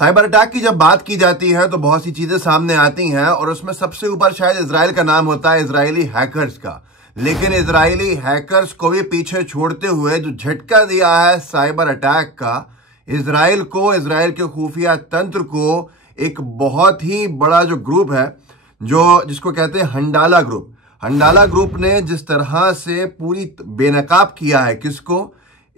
Cyber attack की जब बात की जाती है तो बहुत सी चीजें सामने आती हैं और उसमें सबसे ऊपर शायद इजराइल का नाम होता है, इजरायली हैकर्स का। लेकिन इजरायली हैकर्स को भी पीछे छोड़ते हुए जो झटका दिया है साइबर अटैक का, इजराइल को, इजराइल के खुफिया तंत्र को एक बहुत ही बड़ा जो ग्रुप है, जो जिसको कहते हैं हंडाला ग्रुप, हंडाला ग्रुप ने जिस तरह से पूरी बेनकाब किया है किसको,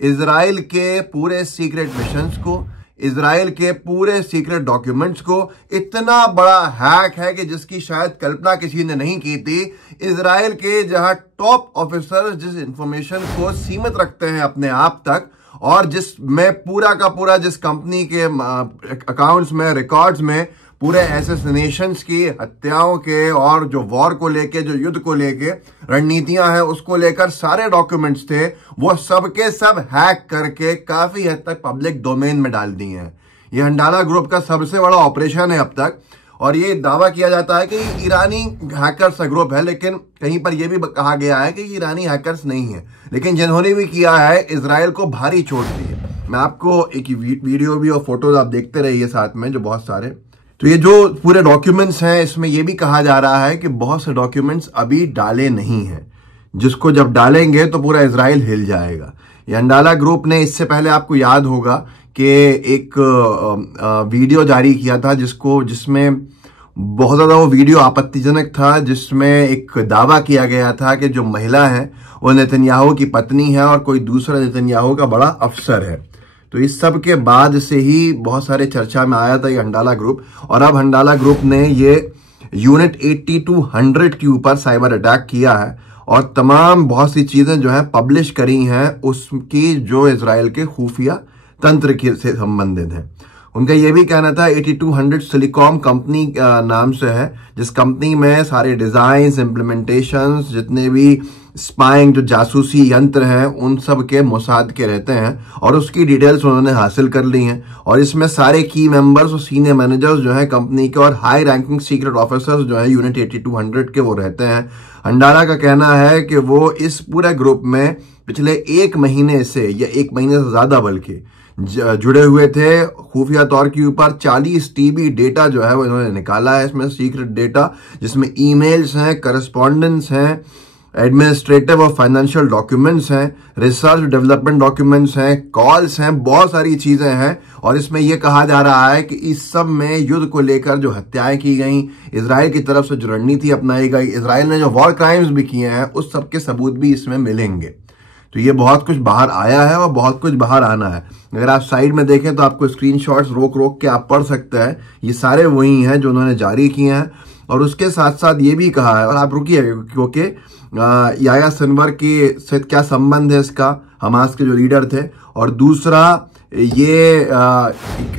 इजराइल के पूरे सीक्रेट मिशंस को, इजराइल के पूरे सीक्रेट डॉक्यूमेंट्स को। इतना बड़ा हैक है कि जिसकी शायद कल्पना किसी ने नहीं की थी। इजराइल के जहां टॉप ऑफिसर्स जिस इंफॉर्मेशन को सीमित रखते हैं अपने आप तक, और जिसमें पूरा का पूरा जिस कंपनी के अकाउंट्स में, रिकॉर्ड्स में पूरे एसेसिनेशंस की, हत्याओं के और जो वॉर को लेके, जो युद्ध को लेके रणनीतियां हैं उसको लेकर सारे डॉक्यूमेंट्स थे, वो सब के सब हैक करके काफी हद तक पब्लिक डोमेन में डाल दिए हैं। ये हंडाला ग्रुप का सबसे बड़ा ऑपरेशन है अब तक, और ये दावा किया जाता है कि ईरानी हैकर्स का ग्रुप है, लेकिन कहीं पर यह भी कहा गया है कि ईरानी हैकर्स नहीं है। लेकिन जिन्होंने भी किया है, इजराइल को भारी चोट दी है। मैं आपको एक वीडियो भी और फोटोज आप देखते रहिए साथ में, जो बहुत सारे, तो ये जो पूरे डॉक्यूमेंट्स हैं, इसमें यह भी कहा जा रहा है कि बहुत से डॉक्यूमेंट्स अभी डाले नहीं हैं, जिसको जब डालेंगे तो पूरा इजराइल हिल जाएगा। ये अंडाला ग्रुप ने इससे पहले, आपको याद होगा कि एक वीडियो जारी किया था जिसमें बहुत ज्यादा वो वीडियो आपत्तिजनक था, जिसमें एक दावा किया गया था कि जो महिला है वो नेतन्याहू की पत्नी है और कोई दूसरा नेतन्याहू का बड़ा अफसर है। तो इस सब के बाद से ही बहुत सारे चर्चा में आया था ये हंडाला ग्रुप, और अब हंडाला ग्रुप ने ये यूनिट 8200 के ऊपर साइबर अटैक किया है और तमाम बहुत सी चीजें जो है पब्लिश करी हैं उसकी, जो इजराइल के खुफिया तंत्र से संबंधित है। उनका ये भी कहना था 8200 सिलिकॉम कंपनी नाम से है, जिस कंपनी में सारे डिजाइन, इम्प्लीमेंटेशंस, जितने भी स्पाइंग, जो जासूसी यंत्र हैं, उन सब के मोसाद के रहते हैं, और उसकी डिटेल्स उन्होंने हासिल कर ली हैं। और इसमें सारे की मेंबर्स और सीनियर मैनेजर्स जो है कंपनी के, और हाई रैंकिंग सीक्रेट ऑफिसर्स जो है यूनिट 8200 के, वो रहते हैं। हंडाला का कहना है कि वो इस पूरे ग्रुप में पिछले 1 महीने से, या 1 महीने से ज्यादा बल्कि, जुड़े हुए थे। खुफिया तौर के ऊपर 40 TB डेटा जो है वो इन्होंने निकाला है, इसमें सीक्रेट डेटा, जिसमें ईमेल्स हैं, करस्पॉन्डेंस हैं, एडमिनिस्ट्रेटिव और फाइनेंशियल डॉक्यूमेंट्स हैं, रिसर्च डेवलपमेंट डॉक्यूमेंट्स हैं, कॉल्स हैं, बहुत सारी चीजें हैं। और इसमें यह कहा जा रहा है कि इस सब में युद्ध को लेकर जो हत्याएं की गई, इजराइल की तरफ से जो रणनीति अपनाई गई, इजराइल ने जो वॉर क्राइम्स भी किए हैं, उस सब के सबूत भी इसमें मिलेंगे। तो ये बहुत कुछ बाहर आया है और बहुत कुछ बाहर आना है। अगर आप साइड में देखें तो आपको स्क्रीनशॉट्स रोक के आप पढ़ सकते हैं। ये सारे वही हैं जो उन्होंने जारी किए हैं। और उसके साथ साथ ये भी कहा है, और आप रुकिए, क्योंकि याह्या सिनवर के से क्या संबंध है इसका, हमास के जो लीडर थे, और दूसरा ये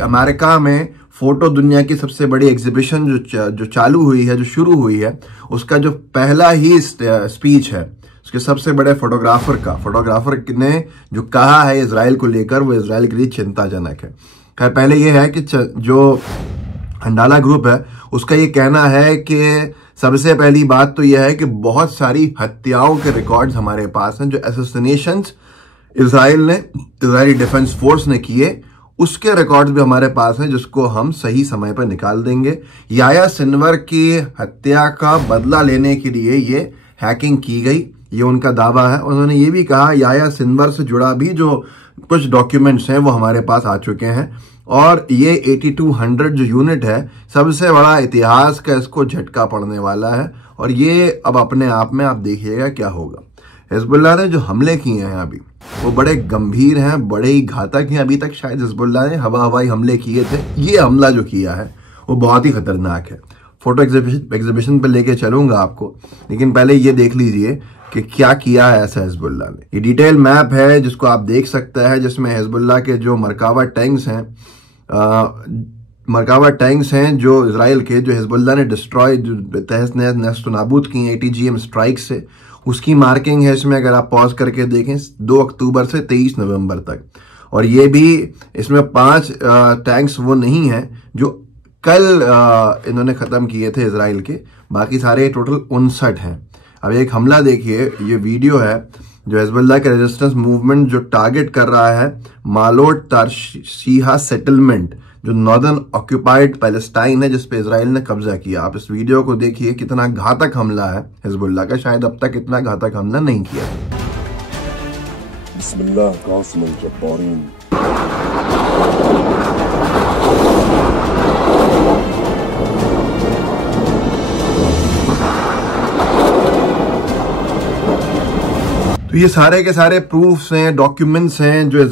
अमेरिका में फोटो दुनिया की सबसे बड़ी एग्जीबिशन जो चालू हुई है, जो शुरू हुई है, उसका जो पहला ही स्पीच है उसके सबसे बड़े फोटोग्राफर ने जो कहा है इजराइल को लेकर, वो इजराइल के लिए चिंताजनक है। खैर, पहले ये है कि जो हंडाला ग्रुप है उसका ये कहना है कि सबसे पहली बात तो यह है कि बहुत सारी हत्याओं के रिकॉर्ड्स हमारे पास हैं, जो एसेसिनेशंस इजरायली डिफेंस फोर्स ने किए, उसके रिकॉर्ड्स भी हमारे पास हैं, जिसको हम सही समय पर निकाल देंगे। याह्या सिनवर की हत्या का बदला लेने के लिए ये हैकिंग की गई, ये उनका दावा है। उन्होंने ये भी कहा याह्या सिनवर से जुड़ा भी जो कुछ डॉक्यूमेंट्स हैं वो हमारे पास आ चुके हैं, और ये 8200 जो यूनिट है, सबसे बड़ा इतिहास का इसको झटका पड़ने वाला है। और ये अब अपने आप में आप देखिएगा क्या होगा। हिजबुल्लाह ने जो हमले किए हैं अभी, वो बड़े गंभीर हैं, बड़े ही घातक हैं। अभी तक शायद हिजबुल्लाह ने हवाई हमले किए थे, ये हमला जो किया है वो बहुत ही खतरनाक है। फोटो एग्जीबिशन पे लेके चलूंगा आपको, लेकिन पहले ये देख लीजिए कि क्या किया है ऐसा हिजबुल्लाह ने। ये डिटेल मैप है जिसको आप देख सकते हैं, जिसमें हिजबुल्लाह के जो मरकावा टैंक्स हैं जो इजराइल के, जो हिजबुल्लाह ने डिस्ट्रॉय, जो तहस नहस नेस्त नाबूद की ATGM स्ट्राइक से, उसकी मार्किंग है इसमें। अगर आप पॉज करके देखें 2 अक्टूबर से 23 नवंबर तक। और ये भी इसमें 5 टैंक्स वो नहीं है जो कल इन्होंने खत्म किए थे इजराइल के, बाकी सारे टोटल 59 हैं। अब एक हमला देखिए, ये वीडियो है जो हिजबुल्लाह के रेजिस्टेंस मूवमेंट जो टारगेट कर रहा है मालोट तारशीहा सेटलमेंट, जो नॉर्दर्न ऑक्यूपाइड पैलेस्टाइन है जिस पे इजराइल ने कब्जा किया। आप इस वीडियो को देखिए, कितना घातक हमला है हिजबुल्लाह का, शायद अब तक इतना घातक हमला नहीं किया। बिस्मिल्लाह कासिम अल-जब्बारीन। तो ये सारे के सारे प्रूफ्स हैं, डॉक्यूमेंट्स हैं जो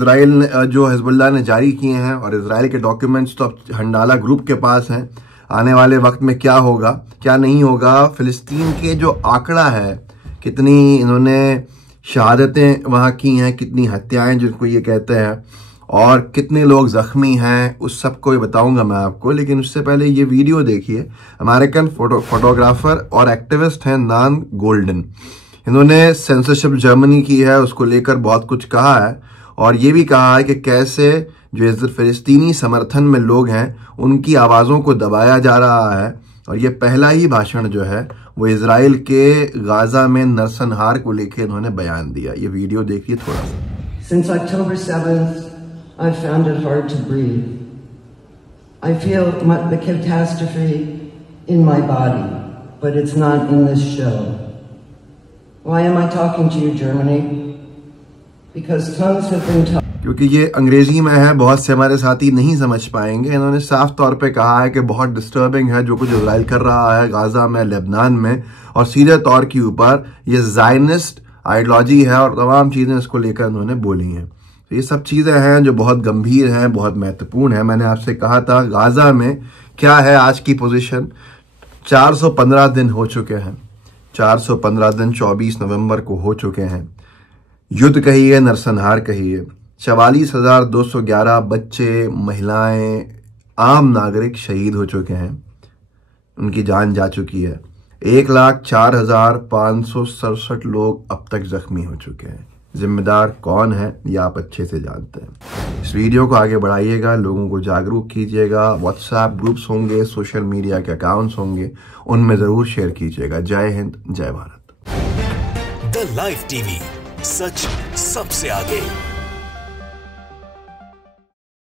जो हिजबुल्लाह ने जारी किए हैं, और इजराइल के डॉक्यूमेंट्स तो अब हंडाला ग्रुप के पास हैं। आने वाले वक्त में क्या होगा क्या नहीं होगा, फिलिस्तीन के जो आंकड़ा है, कितनी इन्होंने शहादतें वहाँ की हैं, कितनी हत्याएं जिनको ये कहते हैं, और कितने लोग जख्मी हैं, उस सब को बताऊंगा मैं आपको। लेकिन उससे पहले ये वीडियो देखिए। अमेरिकन फोटोग्राफर और एक्टिविस्ट हैं नान गोल्डन। इन्होंने सेंसरशिप जर्मनी की है, उसको लेकर बहुत कुछ कहा है, और ये भी कहा है कि कैसे जो फिलिस्तीनी समर्थन में लोग हैं उनकी आवाज़ों को दबाया जा रहा है। और ये पहला ही भाषण जो है वो इजराइल के गाजा में नरसंहार को लेकर इन्होंने बयान दिया। ये वीडियो देखिए थोड़ा सा। Since October 7th, I found it hard to breathe. I feel the catastrophe in my body, but it's not in this show. Why am I talking to you, Germany? Because tongues have been taught. क्योंकि ये अंग्रेजी में है, बहुत से हमारे साथी नहीं समझ पाएंगे। इन्होंने साफ तौर पे कहा है कि बहुत डिस्टर्बिंग है जो कुछ इजराइल कर रहा है गाजा में, लेबनान में, और सीधे तौर के ऊपर ये ज़ायनिस्ट आइडियोलॉजी है और तमाम चीज़ें इसको लेकर उन्होंने बोली हैं। तो ये सब चीज़ें हैं जो बहुत गंभीर हैं, बहुत महत्वपूर्ण है। मैंने आपसे कहा था गाजा में क्या है आज की पोजीशन। 415 दिन हो चुके हैं, 415 दिन 24 नवंबर को हो चुके हैं। युद्ध कहिए, नरसंहार कहिए, 44,211 बच्चे, महिलाएं, आम नागरिक शहीद हो चुके हैं, उनकी जान जा चुकी है। 1,04,567 लोग अब तक जख्मी हो चुके हैं। जिम्मेदार कौन है ये आप अच्छे से जानते हैं। इस वीडियो को आगे बढ़ाइएगा, लोगों को जागरूक कीजिएगा। व्हाट्सएप ग्रुप्स होंगे, सोशल मीडिया के अकाउंट्स होंगे, उनमें जरूर शेयर कीजिएगा। जय हिंद, जय भारत। द लाइव टीवी, सच सबसे आगे।